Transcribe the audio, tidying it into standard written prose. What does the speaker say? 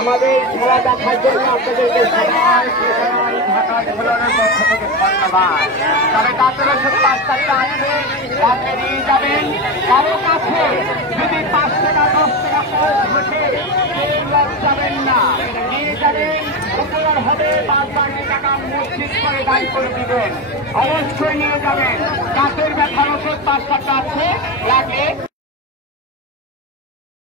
আমাদের খেলা দেখার জন্য আপনাদেরকে সবাই ঢাকা খেলানোর পক্ষ থেকে ধন্যবাদ। তবে তাদের ওষুধ 5 টাকা আছে, আপনি নিয়ে যাবেন। কারো কাছে যদি 5 টাকা 10 টাকা খরচ ঘটে যাবেন না, নিয়ে যাবেন। উপকার হবে, বাদ বাকি টাকা মসজিদ করে দান করে দিবেন। অবশ্যই নিয়ে যাবেন। গাছের ব্যথার ওষুধ 5 টাকা আছে, লাগে।